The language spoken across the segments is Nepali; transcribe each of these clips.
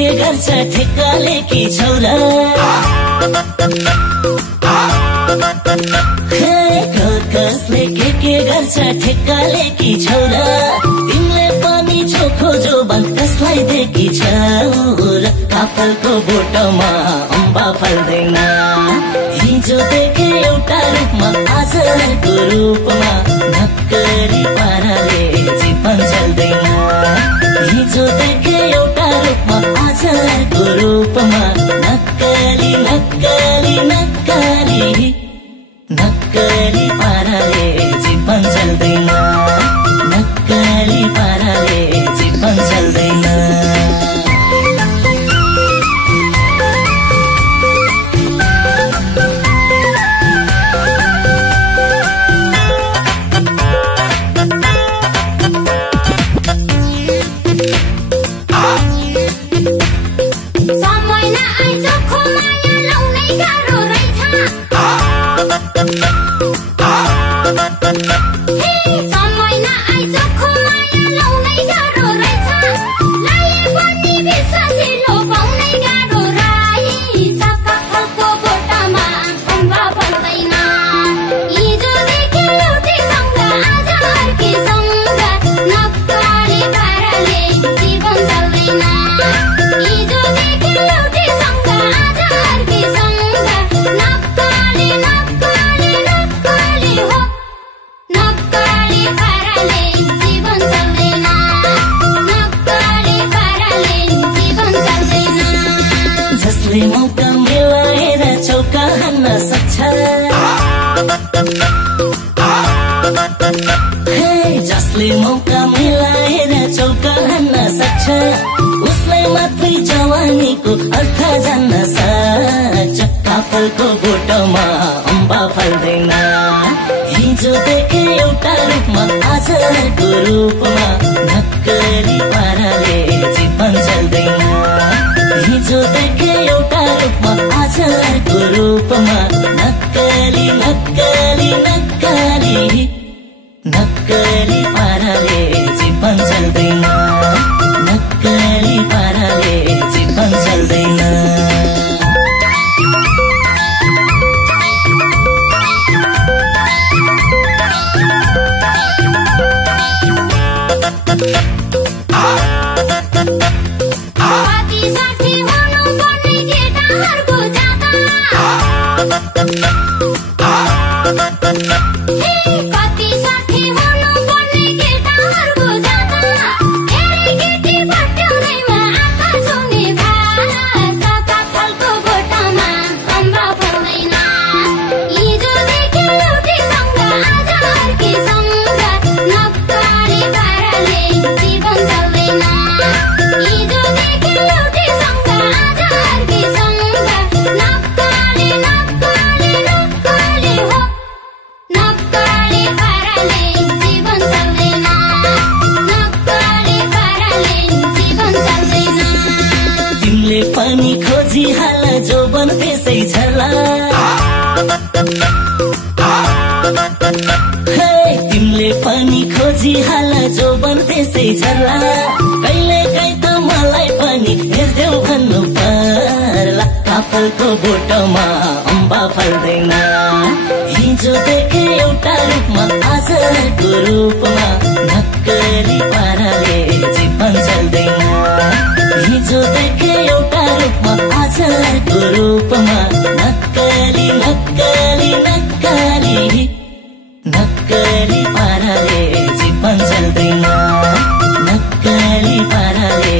ठेक्काले कि छौरा कसले के गर्छ ठेक्काले कि छौरा तिमीले पनि चोखो जोबन कसलाई देखि छौरा काफलको बोटमा अम्बा फल्दैन हिजो देखे एउटा रूपमा आज अर्को रूपमा नक्कली पाराले जीवन चल्दैन हिजो देखे एउटा रूपमा आज अर्को रूपमा नक्कली नक्कली नक्कली नक्कली पाराले जीवन चल्दैन नक्कली पाराले जीवन चल्दैन मौका मिलाएर चौका हान्न सक्छ जसले मौका मिलाएर चौका हान्न सक्छ उसलाई मात्रै जवानीको अर्थ जान्न सक्छ काफलको बोटमा अम्बा फल्दैन हिजो देखे एउटा रूपमा आज अर्को रूपमा नक्कली पाराले जीवन चल्दैन हिजो देखे एउटा रूपमा आज अर्को रूपमा नक्कली नक्कली नक्कली नक्कली पाराले जीवन चल्दैन नक्कली पाराले जीवन चल्दैन पनि खोजी हाल जोबन त्यसै छला तिमीले पनि खोजी हाल जोबन त्यसै छला कहिले काहीँ त मलाई पनि हेर्देऊ भन्नु पर्ला काफलको बोटमा अम्बा फल्दैन हिजो देखे एउटा रूपमा आज अर्को रूपमा नक्कली पाराले जीवन चल्दैन हिजो देखे एउटा रूपमा आज अर्को रूपमा नक्कली नक्कली नक्कली नक्कली पाराले जीवन चल्दैन नक्कली पाराले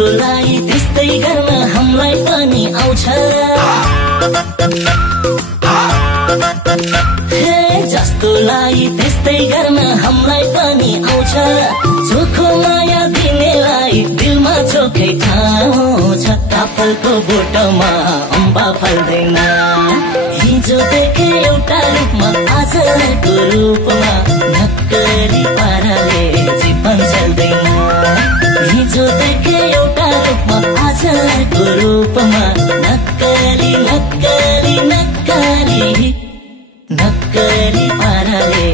जस्तोलाई त्यस्तै गर्न हामीलाई पनि आउँछ हे जस्तोलाई त्यस्तै गर्न हामीलाई पनि आउँछ चोखो माया दिनेलाई दिलमा चोखै ठाउँ छ काफलको बोटमा अम्बा फल्दैन हिजो देखे एउटा रूपमा आजको रूपमा नक्कली पाराले जीवन चल्दैन हिजो देखे एउटा रूपमा आजको रूपमा नक्कली नक्कली नक्कली नक्कली पाराले